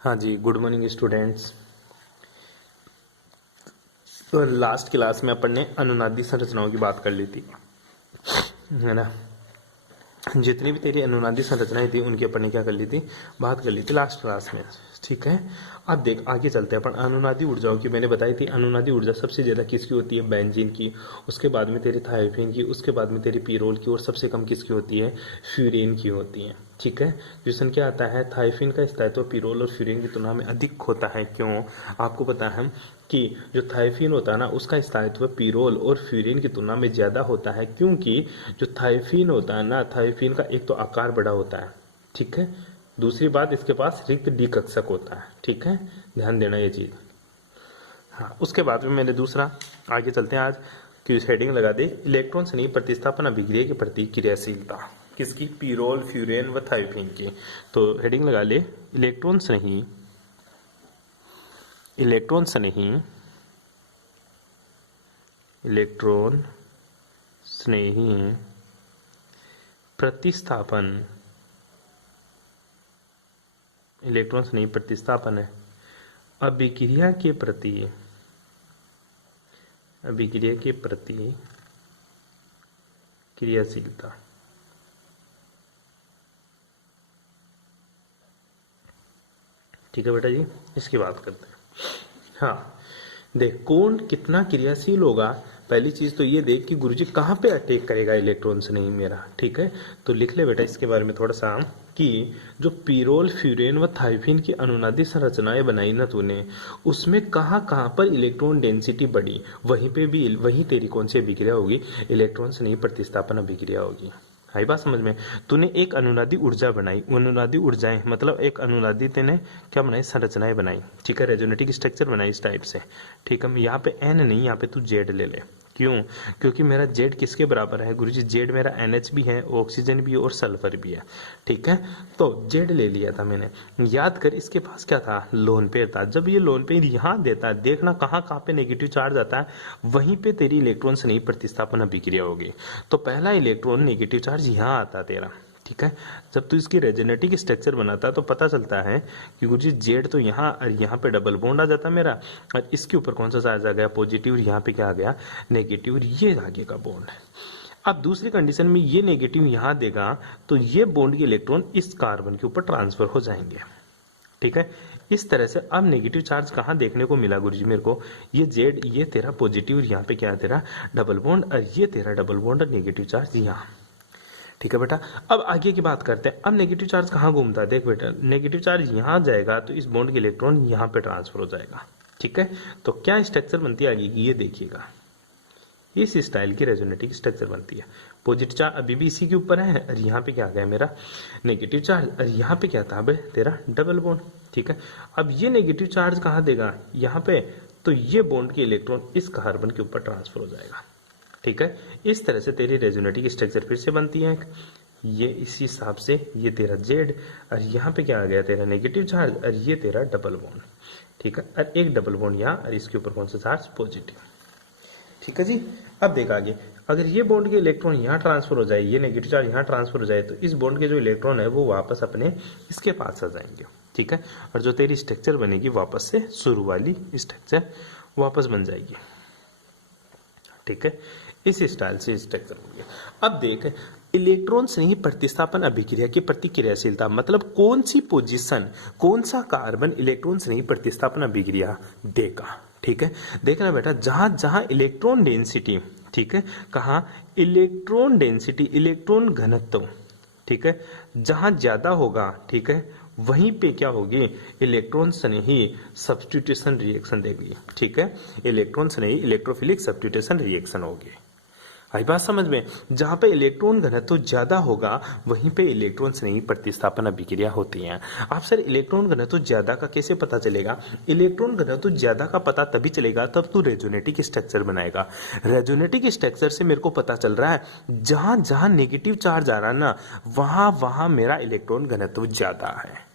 हाँ जी, good morning students. तो last class में अपन ने अनुनादी संरचनाओं की बात कर ली थी, है ना। जितनी भी तेरी अनुनादी संरचनाएं थी उनकी अपन ने क्या कर ली थी, बात कर ली थी लास्ट क्लास में। ठीक है, अब देख आगे चलते हैं अपन। अनुनादी ऊर्जाओं की मैंने बताई थी। अनुनादी ऊर्जा सबसे ज़्यादा किसकी होती है, बेंजीन की। उसके बाद में तेरी थायोफिन की, उसके बाद में तेरी पीरोल की, और सबसे कम किसकी होती है, फ्यूरेन की होती है। ठीक है, क्वेश्चन क्या आता है, थायोफिन का स्थायित्व पीरोल और फ्यूरेन की तुलना में अधिक होता है, क्यों? आपको पता है कि जो थायोफिन होता है ना, उसका स्थायित्व पीरोल और फ्यूरिन की तुलना में ज़्यादा होता है, क्योंकि जो थायोफिन होता है ना, थायोफिन का एक तो आकार बड़ा होता है, ठीक है। दूसरी बात, इसके पास रिक्त डी कक्षक होता है, ठीक है, ध्यान देना ये चीज़। हाँ, उसके बाद में मैंने दूसरा, आगे चलते हैं। आज की हेडिंग लगा दे, इलेक्ट्रॉन से नहीं प्रतिस्थापन अभिक्रिया के प्रति क्रियाशीलता। किसकी? पीरोल, फ्यूरेन व थायोफिन की। तो हेडिंग लगा ले, इलेक्ट्रॉन से नहीं इलेक्ट्रॉन स्नेही प्रतिस्थापन, इलेक्ट्रॉन स्नेही प्रतिस्थापन है अभिक्रिया के प्रति क्रियाशीलता। ठीक है बेटा जी, इसकी बात करते हैं। हाँ देख, कौन कितना क्रियाशील होगा। पहली चीज तो ये देख कि गुरुजी कहाँ पे अटैक करेगा इलेक्ट्रॉन से नहीं मेरा। ठीक है, तो लिख ले बेटा इसके बारे में थोड़ा सा कि जो पीरोल, फ्यूरेन व थायोफिन की अनुनादी संरचनाएं बनाई ना तूने, उसमें कहाँ कहाँ पर इलेक्ट्रॉन डेंसिटी बढ़ी, वहीं पे भी वहीं तेरी कौन सी अभिक्रिया होगी, इलेक्ट्रॉन से नहीं प्रतिस्थापन अभिक्रिया होगी। आई बात समझ में? तूने एक अनुनादी ऊर्जा बनाई, अनुनादी ऊर्जाएं मतलब एक अनुनादी तेने क्या बनाई, संरचनाएं बनाई। ठीक है, रेजोनेटिक स्ट्रक्चर बनाई इस टाइप से। ठीक है, यहाँ पे एन नहीं, यहाँ पे तू जेड ले ले। क्यों? क्योंकि मेरा जेड किसके बराबर है गुरुजी, जेड मेरा NH भी है, ऑक्सीजन भी है और सल्फर भी है। ठीक है, तो जेड ले लिया था मैंने। याद कर, इसके पास क्या था, लोन पेयर था। जब ये लोन पेयर यहाँ देता है, देखना कहाँ कहाँ पे नेगेटिव चार्ज आता है, वहीं पे तेरी इलेक्ट्रॉन से नहीं प्रतिस्थापन अभिक्रिया होगी। तो पहला इलेक्ट्रॉन नेगेटिव चार्ज यहाँ आता तेरा। ठीक है, जब तू इसकी रेजोनेटिक स्ट्रक्चर बनाता है तो पता चलता है कि गुरुजी जेड तो यहाँ और यहाँ पे डबल बॉन्ड आ जाता मेरा, और इसके ऊपर कौन सा चार्ज आ गया, पॉजिटिव, और यहाँ पे क्या आ गया, नेगेटिव, और ये आगे का बॉन्ड है। अब दूसरी कंडीशन में ये नेगेटिव यहाँ देगा तो ये बॉन्ड के इलेक्ट्रॉन इस कार्बन के ऊपर ट्रांसफर हो जाएंगे। ठीक है, इस तरह से अब नेगेटिव चार्ज कहाँ देखने को मिला गुरुजी मेरे को, ये जेड, ये तेरा पॉजिटिव, और यहाँ पे क्या है तेरा डबल बॉन्ड, और ये तेरा डबल बॉन्ड और नेगेटिव चार्ज यहाँ। ठीक है बेटा, अब आगे की बात करते हैं। अब नेगेटिव चार्ज कहाँ घूमता है, देख बेटा, नेगेटिव चार्ज यहाँ जाएगा तो इस बॉन्ड के इलेक्ट्रॉन यहाँ पे ट्रांसफर हो जाएगा। ठीक है, तो क्या स्ट्रक्चर बनती है आगे की, ये देखिएगा, इस स्टाइल की रेजोनेटिक स्ट्रक्चर बनती है। पॉजिटिव चार्ज अभी भी इसी के ऊपर है, और यहाँ पे क्या आ गया मेरा नेगेटिव चार्ज, और यहाँ पे क्या था बे तेरा डबल बॉन्ड। ठीक है, अब ये नेगेटिव चार्ज कहाँ देगा, यहाँ पे, तो ये बॉन्ड के इलेक्ट्रॉन इस कार्बन के ऊपर ट्रांसफर हो जाएगा। ठीक है, इस तरह से तेरी रेजोनेटिक स्ट्रक्चर फिर से बनती है। ये इसी हिसाब से ये तेरा जेड, और यहाँ पे क्या आ गया तेरा नेगेटिव चार्ज, और ये तेरा डबल बॉन्ड। ठीक है, और एक डबल बॉन्ड यहाँ, और इसके ऊपर कौन सा चार्ज, पॉजिटिव। ठीक है जी, अब देख आगे, अगर ये बॉन्ड के इलेक्ट्रॉन यहाँ ट्रांसफर हो जाए, ये नेगेटिव चार्ज यहाँ ट्रांसफर हो जाए, तो इस बॉन्ड के जो इलेक्ट्रॉन है वो वापस अपने इसके पास आ जाएंगे। ठीक है, और जो तेरी स्ट्रक्चर बनेगी वापस से शुरू वाली स्ट्रक्चर वापस बन जाएगी। ठीक है, इस स्टाइल से स्ट्रक्चर हो गया। अब देख, इलेक्ट्रॉन से ही प्रतिस्थापन अभिक्रिया की प्रतिक्रियाशीलता मतलब कौन सी पोजीशन, कौन सा कार्बन इलेक्ट्रॉन से ही प्रतिस्थापन अभिक्रिया देगा। ठीक है, देखना बेटा, जहां जहां इलेक्ट्रॉन डेंसिटी, ठीक है, कहा इलेक्ट्रॉन डेंसिटी, इलेक्ट्रॉन घनत्व, ठीक है, जहां ज्यादा होगा, ठीक है, वहीं पे क्या होगी, इलेक्ट्रॉन से ही सब्स्टिट्यूशन रिएक्शन देगी। ठीक है, इलेक्ट्रॉन से नहीं इलेक्ट्रोफिलिक सब्स्टिट्यूशन रिएक्शन होगी। आई बात समझ में? जहां पे इलेक्ट्रॉन घनत्व ज्यादा होगा वहीं पे इलेक्ट्रॉन से नहीं प्रतिस्थापन अभिक्रिया होती है। आप सर इलेक्ट्रॉन घनत्व ज्यादा का कैसे पता चलेगा? इलेक्ट्रॉन घनत्व ज्यादा का पता तभी चलेगा तब तू रेजोनेटिक स्ट्रक्चर बनाएगा। रेजोनेटिक स्ट्रक्चर से मेरे को पता चल रहा है जहां जहां नेगेटिव चार्ज आ रहा है ना, वहां वहां मेरा इलेक्ट्रॉन घनत्व ज्यादा है,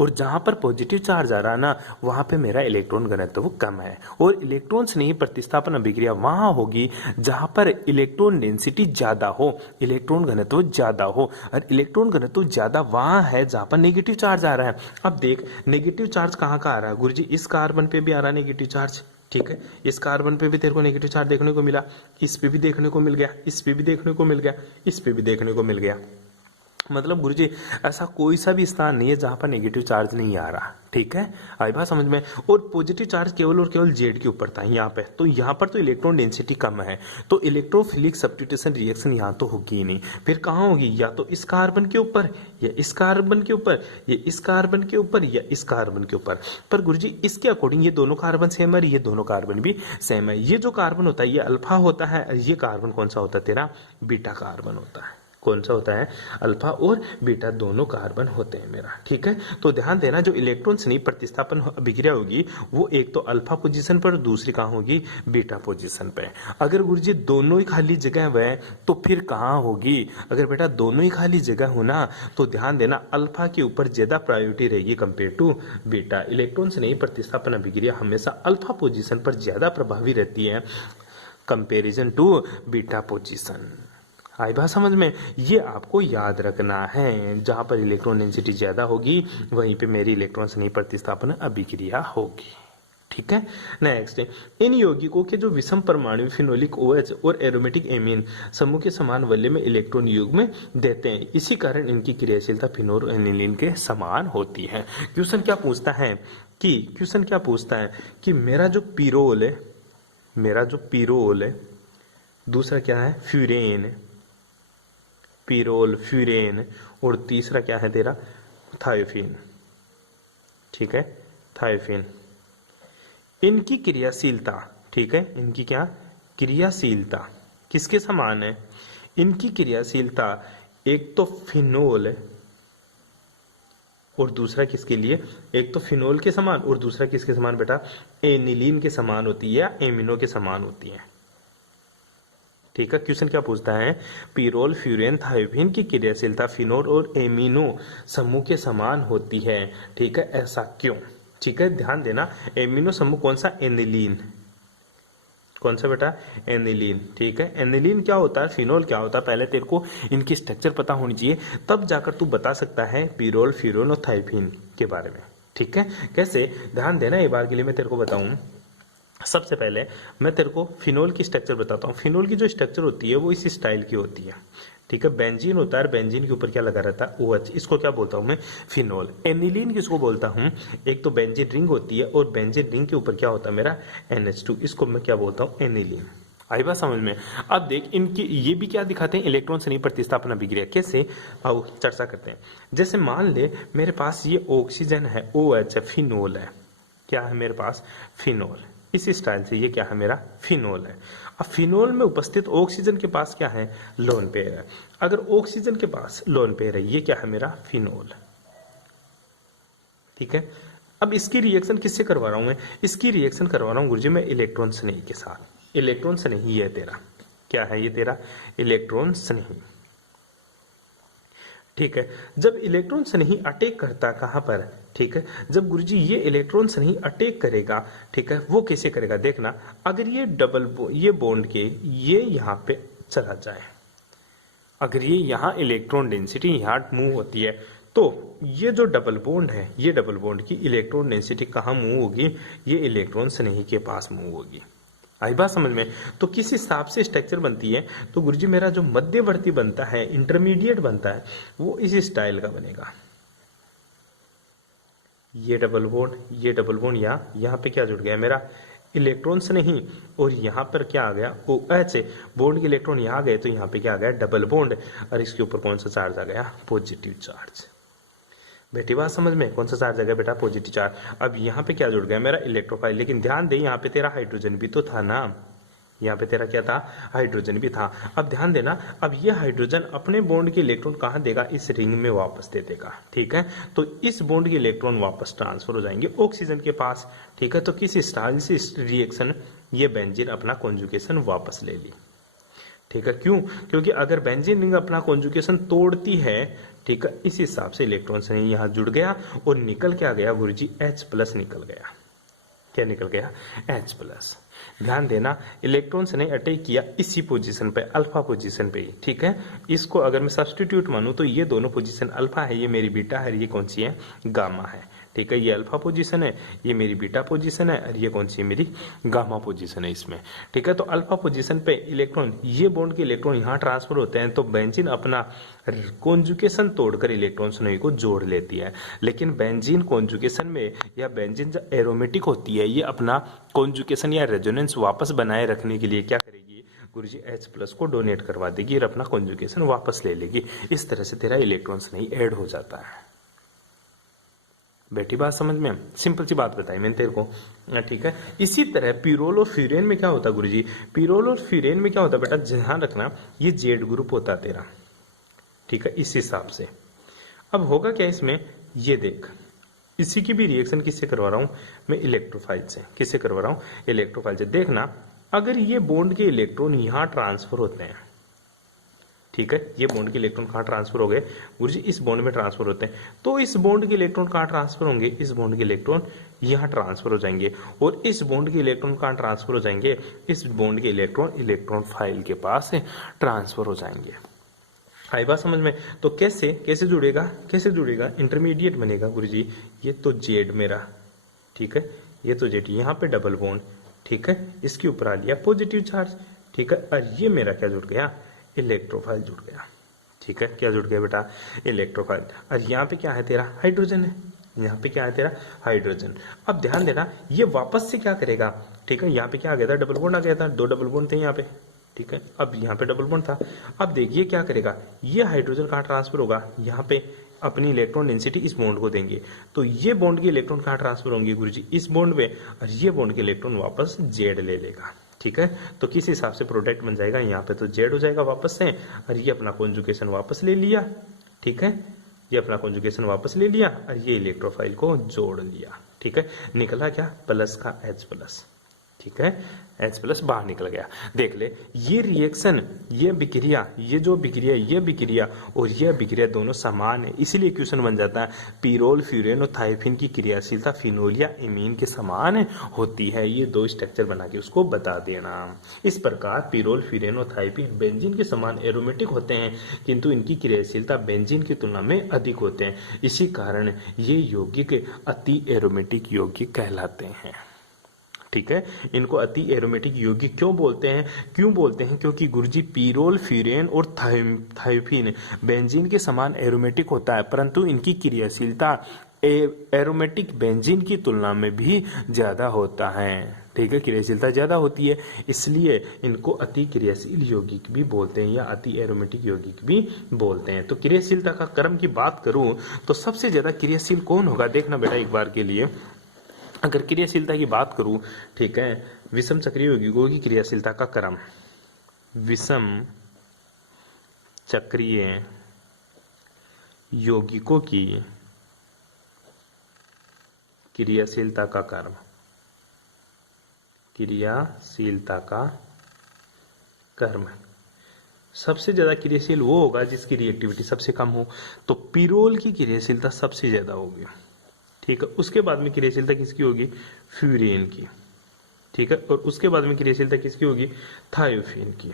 और जहां पर पॉजिटिव चार्ज आ रहा है ना, वहां पे मेरा इलेक्ट्रॉन घनत्व कम है। और इलेक्ट्रॉन स्नेही प्रतिस्थापन अभिक्रिया वहां होगी जहां पर इलेक्ट्रॉन डेंसिटी ज्यादा हो, इलेक्ट्रॉन घनत्व ज्यादा हो। और इलेक्ट्रॉन घनत्व ज्यादा वहां है जहां पर नेगेटिव चार्ज आ रहा है। अब देख, नेगेटिव चार्ज कहां का आ रहा है गुरुजी? इस कार्बन पे भी आ रहा है नेगेटिव चार्ज, ठीक है। इस कार्बन पे भी तेरे को नेगेटिव चार्ज देखने को मिला, इस पे भी देखने को मिल गया, इस पे भी देखने को मिल गया, इस पे भी देखने को मिल गया। मतलब गुरुजी ऐसा कोई सा भी स्थान नहीं है जहां पर नेगेटिव चार्ज नहीं आ रहा, ठीक है। आई बात समझ में? और पॉजिटिव चार्ज केवल और केवल जेड के ऊपर था यहाँ पे, तो यहाँ पर तो इलेक्ट्रॉन डेंसिटी कम है, तो इलेक्ट्रोफिलिक सब्स्टिट्यूशन रिएक्शन यहाँ तो होगी ही नहीं। फिर कहाँ होगी? या तो इस कार्बन के ऊपर, या इस कार्बन के ऊपर, या इस कार्बन के ऊपर, या इस कार्बन के ऊपर। पर गुरुजी इसके अकॉर्डिंग ये दोनों कार्बन सेम है, ये दोनों कार्बन भी सेम है। ये जो कार्बन होता है ये अल्फा होता है, और ये कार्बन कौन सा होता है तेरा? बीटा कार्बन होता है। कौन सा होता है? अल्फा और बीटा दोनों कार्बन होते हैं मेरा, ठीक है। तो ध्यान देना, जो इलेक्ट्रॉन स्नेही प्रतिस्थापन अभिक्रिया होगी वो एक तो अल्फा पोजीशन पर, दूसरी कहाँ होगी? बीटा पोजीशन पे। अगर गुरुजी दोनों ही खाली जगह हुए तो फिर कहाँ होगी? अगर बेटा दोनों ही खाली जगह हो ना, तो ध्यान देना अल्फा के ऊपर ज्यादा प्रायोरिटी रहेगी कंपेयर टू बीटा। इलेक्ट्रॉन स्नेही प्रतिस्थापन अभिक्रिया हमेशा अल्फा पोजीशन पर ज्यादा प्रभावी रहती है कंपेरिजन टू बीटा पोजीशन। आई बात समझ में? ये आपको याद रखना है, जहां पर इलेक्ट्रॉन डेंसिटी ज्यादा होगी वहीं पे मेरी इलेक्ट्रॉन स्नेही प्रतिस्थापन अभिक्रिया होगी, ठीक है। नेक्स्ट, इन यौगिकों के जो विषम परमाणु फिनोलिक OH और एरोमेटिक एमीन समूह के समान वलय में इलेक्ट्रॉन युग्म देते हैं, इसी कारण इनकी क्रियाशीलता फिनोल और एनिलीन के समान होती है। क्वेश्चन क्या पूछता है कि मेरा जो पिरोल है, दूसरा क्या है? फ्यूरेन, पिरोल, फ्यूरेन, और तीसरा क्या है तेरा? थायोफिन, ठीक है, थायोफिन। इनकी क्रियाशीलता, ठीक है, इनकी क्या क्रियाशीलता किसके समान है? इनकी क्रियाशीलता एक तो फिनोल और दूसरा किसके लिए? एक तो फिनोल के समान और दूसरा किसके समान बेटा? एनिलीन के समान होती है या एमिनो के समान होती है, ठीक है। क्वेश्चन क्या पूछता है? पिरोल, फ्यूरेन, थायोफिन की क्रियाशीलता फिनोल और एमिनो समूह के समान होती है, ठीक है। ऐसा क्यों? ठीक है, ध्यान देना, एमिनो समूह कौन सा? एनिलीन। कौन सा बेटा? एनिलीन, ठीक है। एनिलीन क्या होता है, फिनोल क्या होता है, पहले तेरे को इनकी स्ट्रक्चर पता होनी चाहिए, तब जाकर तू बता सकता है पिरोल, फ्यूरेन और थायोफिन के बारे में, ठीक है। कैसे? ध्यान देना, एक बार के लिए मैं तेरे को बताऊं। सबसे पहले मैं तेरे को फिनोल की स्ट्रक्चर बताता हूँ। फिनोल की जो स्ट्रक्चर होती है वो इस स्टाइल की होती है, ठीक है। बेंजीन होता है, बेंजीन के ऊपर क्या लगा रहता है? OH। इसको क्या बोलता हूँ मैं? फिनोल। एनिलीन किसको बोलता हूँ? एक तो बेंजीन रिंग होती है और बेंजीन रिंग के ऊपर क्या होता है मेरा? NH2। इसको मैं क्या बोलता हूँ? एनिलीन। आई बात समझ में? अब देख, इनकी ये भी क्या दिखाते हैं? इलेक्ट्रॉन स्नेही प्रतिस्थापन अभिक्रिया। कैसे? आओ चर्चा करते हैं। जैसे मान ले मेरे पास ये ऑक्सीजन है, OH है, फिनोल है। क्या है मेरे पास? फिनोल। इस स्टाइल से ये क्या है मेरा? फिनोल है। अब फिनोल में उपस्थित ऑक्सीजन के पास क्या है? लोन पेयर है। अगर ऑक्सीजन के पास लोन पेयर है, ये क्या है मेरा? फिनोल, ठीक है। अब इसकी रिएक्शन किससे करवा रहा हूं मैं? इसकी रिएक्शन करवा रहा हूं गुरुजी मैं इलेक्ट्रॉन स्नेही के साथ। इलेक्ट्रॉन स्नेही है तेरा, क्या है ये तेरा? इलेक्ट्रॉन स्नेही, ठीक है। जब इलेक्ट्रॉन स्नेही अटैक करता कहां पर? ठीक है, जब गुरुजी ये इलेक्ट्रॉन स्नेही अटैक करेगा, ठीक है, वो कैसे करेगा? देखना, अगर ये ये बॉन्ड के ये यहां पे चला जाए, अगर ये यहां इलेक्ट्रॉन डेंसिटी यहां मूव होती है, तो ये जो डबल बॉन्ड है, ये डबल बॉन्ड की इलेक्ट्रॉन डेंसिटी कहां मूव होगी? ये इलेक्ट्रॉन स्नेही के पास मूव होगी। आई बात समझ में? तो किस हिसाब से स्ट्रक्चर बनती है? तो गुरुजी मेरा जो मध्यवर्ती बनता है, इंटरमीडिएट बनता है, वो इस स्टाइल का बनेगा। ये डबल बॉन्ड, ये डबल बॉन्ड, यहाँ पे क्या जुड़ गया मेरा? इलेक्ट्रॉन से नहीं, और यहाँ पर क्या आ गया? OH बॉन्ड के इलेक्ट्रॉन यहाँ गए, तो यहाँ पे क्या आ गया? डबल बॉन्ड, और इसके ऊपर कौन सा चार्ज आ गया? Positive charge. बेटी बात समझ में? कौन सा चार्ज आ गया बेटा? Positive charge. अब यहाँ पे क्या जुड़ गया मेरा? इलेक्ट्रोफाइल। लेकिन ध्यान दे, यहाँ पे तेरा हाइड्रोजन भी तो था ना, यहाँ पे तेरा क्या था? हाइड्रोजन भी था। अब ध्यान देना, अब ये हाइड्रोजन अपने बॉन्ड के इलेक्ट्रॉन कहाँ देगा? इस रिंग में वापस दे देगा, ठीक है। तो इस बॉन्ड के इलेक्ट्रॉन वापस ट्रांसफर हो जाएंगे ऑक्सीजन के पास, ठीक है। तो किस स्टाइल से रिएक्शन ये बेंजीन अपना कॉन्जुगेशन वापस ले ली, ठीक है। क्यों? क्योंकि अगर बेंजीन रिंग अपना कॉन्जुगेशन तोड़ती है, ठीक है, इस हिसाब से इलेक्ट्रॉन से यहाँ जुड़ गया और निकल क्या गया गुरुजी, H+ निकल गया। क्या निकल गया, H+। ध्यान देना, इलेक्ट्रॉन्स ने अटैक किया इसी पोजीशन पे, अल्फा पोजीशन पे ही। ठीक है, इसको अगर मैं सब्स्टिट्यूट मानूं तो ये दोनों पोजीशन अल्फा है, ये मेरी बीटा है, ये कौन सी है, गामा है। ठीक है, ये अल्फा पोजीशन है, ये मेरी बीटा पोजीशन है, और ये कौन सी है, मेरी गामा पोजीशन है इसमें। ठीक है, तो अल्फा पोजीशन पे इलेक्ट्रॉन, ये बॉन्ड के इलेक्ट्रॉन यहाँ ट्रांसफर होते हैं, तो बेंजीन अपना कॉन्जुगेशन तोड़कर इलेक्ट्रॉन सुनई को जोड़ लेती है। लेकिन बेंजीन कॉन्जुगेशन में, या बेंजीन जो एरोमेटिक होती है, ये अपना कॉन्जुगेशन या रेजोनेंस वापस बनाए रखने के लिए क्या करेगी गुरुजी, H+ को डोनेट करवा देगी और अपना कॉन्जुगेशन वापस ले लेगी। इस तरह से तेरा इलेक्ट्रॉन्स नहीं ऐड हो जाता है। बैठी बात समझ में, सिंपल सी बात बताई मैंने तेरे को। ठीक है, इसी तरह पीरोल और फ्यूरेन में क्या होता है गुरुजी, पीरोल और फ्यूरेन में क्या होता है बेटा, ध्यान रखना, ये जेड ग्रुप होता है तेरा। ठीक है, इस हिसाब से अब होगा क्या इसमें, ये देख, इसी की भी रिएक्शन किससे करवा रहा हूं मैं, इलेक्ट्रोफाइल से। किससे करवा रहा हूं, इलेक्ट्रोफाइल से। देखना, अगर ये बॉन्ड के इलेक्ट्रॉन यहां ट्रांसफर होते हैं, ठीक है, ये बॉन्ड के इलेक्ट्रॉन कहां ट्रांसफर हो गए गुरुजी, इस बॉन्ड में ट्रांसफर होते हैं, तो इस बॉन्ड के इलेक्ट्रॉन कहां ट्रांसफर होंगे, इस बॉन्ड के इलेक्ट्रॉन यहां ट्रांसफर हो जाएंगे, और इस बॉन्ड के इलेक्ट्रॉन कहां ट्रांसफर हो जाएंगे, इस बॉन्ड के इलेक्ट्रॉन इलेक्ट्रॉन फाइल के पास ट्रांसफर हो जाएंगे। आई बात समझ में। तो कैसे कैसे जुड़ेगा, कैसे जुड़ेगा, इंटरमीडिएट बनेगा गुरुजी, ये तो जेड मेरा, ठीक है, ये तो जेड, यहाँ पे डबल बॉन्ड, ठीक है, इसके ऊपर आ लिया पॉजिटिव चार्ज, ठीक है, और ये मेरा क्या जुड़ गया, इलेक्ट्रोफाइल जुड़ गया। ठीक है, क्या जुड़ गया बेटा, इलेक्ट्रोफाइल। और यहाँ पे क्या है तेरा, हाइड्रोजन है, यहाँ पे क्या है तेरा, हाइड्रोजन। अब ध्यान देना, ये वापस से क्या करेगा, ठीक है, यहाँ पे क्या आ गया था, डबल बॉन्ड आ गया था, 2 डबल बॉन्ड थे यहाँ पे। ठीक है, अब यहाँ पे डबल बॉन्ड था, अब देखिए क्या करेगा, ये हाइड्रोजन कहाँ ट्रांसफर होगा, यहाँ पे अपनी इलेक्ट्रॉन डेंसिटी इस बॉन्ड को देंगे, तो ये बॉन्ड के इलेक्ट्रॉन कहाँ ट्रांसफर होंगे गुरुजी, इस बॉन्ड में, और ये बॉन्ड के इलेक्ट्रॉन वापस जेड ले लेगा। ठीक है, तो किस हिसाब से प्रोडक्ट बन जाएगा, यहाँ पे तो जेड हो जाएगा वापस से, और ये अपना कॉन्जुगेशन वापस ले लिया। ठीक है, ये अपना कॉन्जुगेशन वापस ले लिया और ये इलेक्ट्रोफाइल को जोड़ लिया। ठीक है, निकला क्या, प्लस का H+। ठीक है, H+ बाहर निकल गया। देख ले, ये रिएक्शन, ये विक्रिया, ये जो विक्रिया, ये विक्रिया और ये विक्रिया दोनों समान है, इसीलिए क्वेश्चन बन जाता है पीरोल, फ्यूरेन और थायोफिन की क्रियाशीलता फिनोल या एमीन के समान होती है। ये 2 स्ट्रक्चर बना के उसको बता देना। इस प्रकार पीरोल, फ्यूरेन और थायोफिन बेंजीन के समान एरोमेटिक होते हैं, किंतु इनकी क्रियाशीलता बेंजीन की तुलना में अधिक होते हैं। इसी कारण ये यौगिक अति एरोमेटिक यौगिक कहलाते हैं। ठीक है, इनको अति एरोमेटिक यौगिक क्यों बोलते हैं, क्यों बोलते हैं, क्योंकि गुरुजी पीरोल, फ्यूरेन और थायोफिन बेंजीन के समान एरोमेटिक होता है, परंतु इनकी क्रियाशीलता एरोमेटिक बेंजीन की तुलना में भी ज्यादा होता है। ठीक है, क्रियाशीलता ज्यादा होती है, इसलिए इनको अति क्रियाशील यौगिक भी बोलते हैं या अति एरोमेटिक यौगिक भी बोलते हैं। तो क्रियाशीलता का क्रम की बात करूं तो सबसे ज्यादा क्रियाशील कौन होगा, देखना बेटा एक बार के लिए, अगर क्रियाशीलता की बात करूं, ठीक है, विषम चक्रीय यौगिकों की क्रियाशीलता का क्रम, विषम चक्रीय यौगिकों की क्रियाशीलता का क्रम, क्रियाशीलता का क्रम, सबसे ज्यादा क्रियाशील वो होगा जिसकी रिएक्टिविटी सबसे कम हो, तो पीरोल की क्रियाशीलता सबसे ज्यादा होगी। ठीक है, उसके बाद में क्रियाशीलता किसकी होगी, फ्यूरेन की। ठीक है, और उसके बाद में क्रियाशीलता किसकी होगी, थायोफिन की।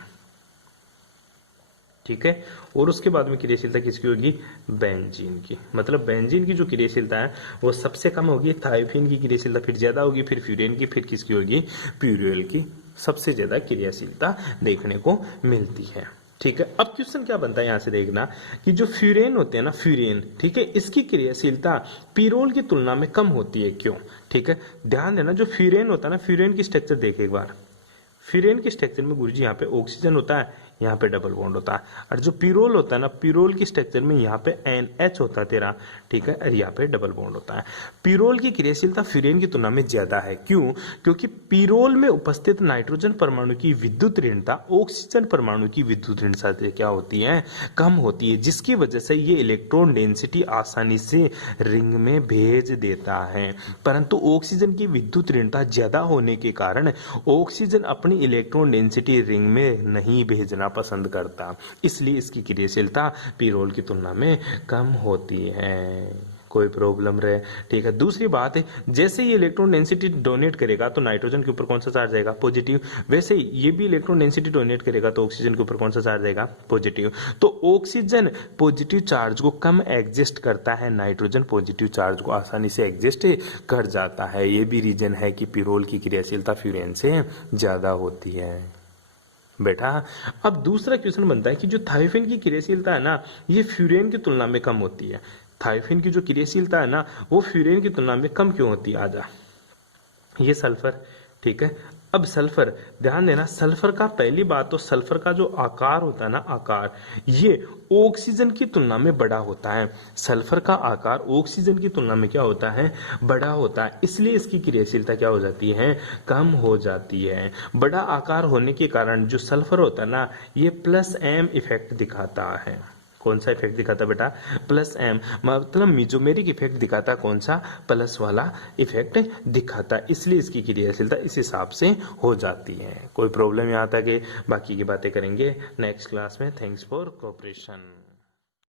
ठीक है, और उसके बाद में क्रियाशीलता किसकी होगी, बेंजीन की। मतलब बेंजीन की जो क्रियाशीलता है वो सबसे कम होगी, थायोफिन की क्रियाशीलता फिर ज्यादा होगी, फिर फ्यूरेन की, फिर किसकी होगी, प्यूरियल की सबसे ज्यादा क्रियाशीलता देखने को मिलती है। ठीक है, अब क्वेश्चन क्या बनता है यहां से देखना कि जो फ्यूरेन होते हैं ना, फ्यूरेन, ठीक है, इसकी क्रियाशीलता पीरोल की तुलना में कम होती है, क्यों। ठीक है, ध्यान देना, जो फ्यूरेन होता है ना, फ्यूरेन की स्ट्रक्चर देखे एक बार, फ्यूरेन के स्ट्रक्चर में गुरुजी यहाँ पे ऑक्सीजन होता है, यहाँ पे डबल बॉन्ड होता है, और जो पीरोल होता है ना, पीरोल की स्ट्रक्चर में यहाँ पे NH होता है तेरा। ठीक है, और यहाँ पे डबल बॉन्ड होता है। पीरोल की क्रियाशीलता फ्यूरेन की तुलना में ज्यादा है, क्यों, क्योंकि पीरोल में उपस्थित नाइट्रोजन परमाणु की विद्युत ऋणता ऑक्सीजन परमाणु की विद्युत ऋणता से क्या होती है, कम होती है, जिसकी वजह से ये इलेक्ट्रॉन डेंसिटी आसानी से रिंग में भेज देता है। परंतु ऑक्सीजन की विद्युत ऋणता ज्यादा होने के कारण ऑक्सीजन अपनी इलेक्ट्रॉन डेंसिटी रिंग में नहीं भेजना रहना पसंद करता, इसलिए इसकी क्रियाशीलता पिरोल की तुलना में कम होती है। कोई प्रॉब्लम रहे, ठीक है। दूसरी बात है, जैसे ये इलेक्ट्रॉन डेंसिटी डोनेट करेगा तो नाइट्रोजन के ऊपर कौन सा चार्ज आएगा, पॉजिटिव। वैसे ये भी इलेक्ट्रॉन डेंसिटी डोनेट करेगा तो ऑक्सीजन के ऊपर कौन सा चार्ज आएगा, पॉजिटिव। तो ऑक्सीजन पॉजिटिव चार्ज को कम एडजस्ट करता है, नाइट्रोजन पॉजिटिव चार्ज को आसानी से एडजस्ट कर जाता है। ये भी रीजन है कि पिरोल की क्रियाशीलता फ्यूरेन से ज्यादा होती है बेटा। अब दूसरा क्वेश्चन बनता है कि जो थायोफिन की क्रियाशीलता है ना, ये फ्यूरेन की तुलना में कम होती है। थायोफिन की जो क्रियाशीलता है ना, वो फ्यूरेन की तुलना में कम क्यों होती है, आजा। ये सल्फर, ठीक है। अब सल्फर, ध्यान देना, सल्फर का पहली बात तो सल्फर का जो आकार होता है ना, आकार, ये ऑक्सीजन की तुलना में बड़ा होता है। सल्फर का आकार ऑक्सीजन की तुलना में क्या होता है, बड़ा होता है, इसलिए इसकी क्रियाशीलता क्या हो जाती है, कम हो जाती है। बड़ा आकार होने के कारण जो सल्फर होता है ना, ये प्लस एम इफेक्ट दिखाता है। कौन सा इफेक्ट दिखाता बेटा, प्लस एम, मतलब मीजोमेरिक इफेक्ट दिखाता, कौन सा, प्लस वाला इफेक्ट दिखाता, इसलिए इसकी क्रियाशीलता इस हिसाब से हो जाती है। कोई प्रॉब्लम यहाँ तक है, बाकी की बातें करेंगे नेक्स्ट क्लास में। Thanks for cooperation.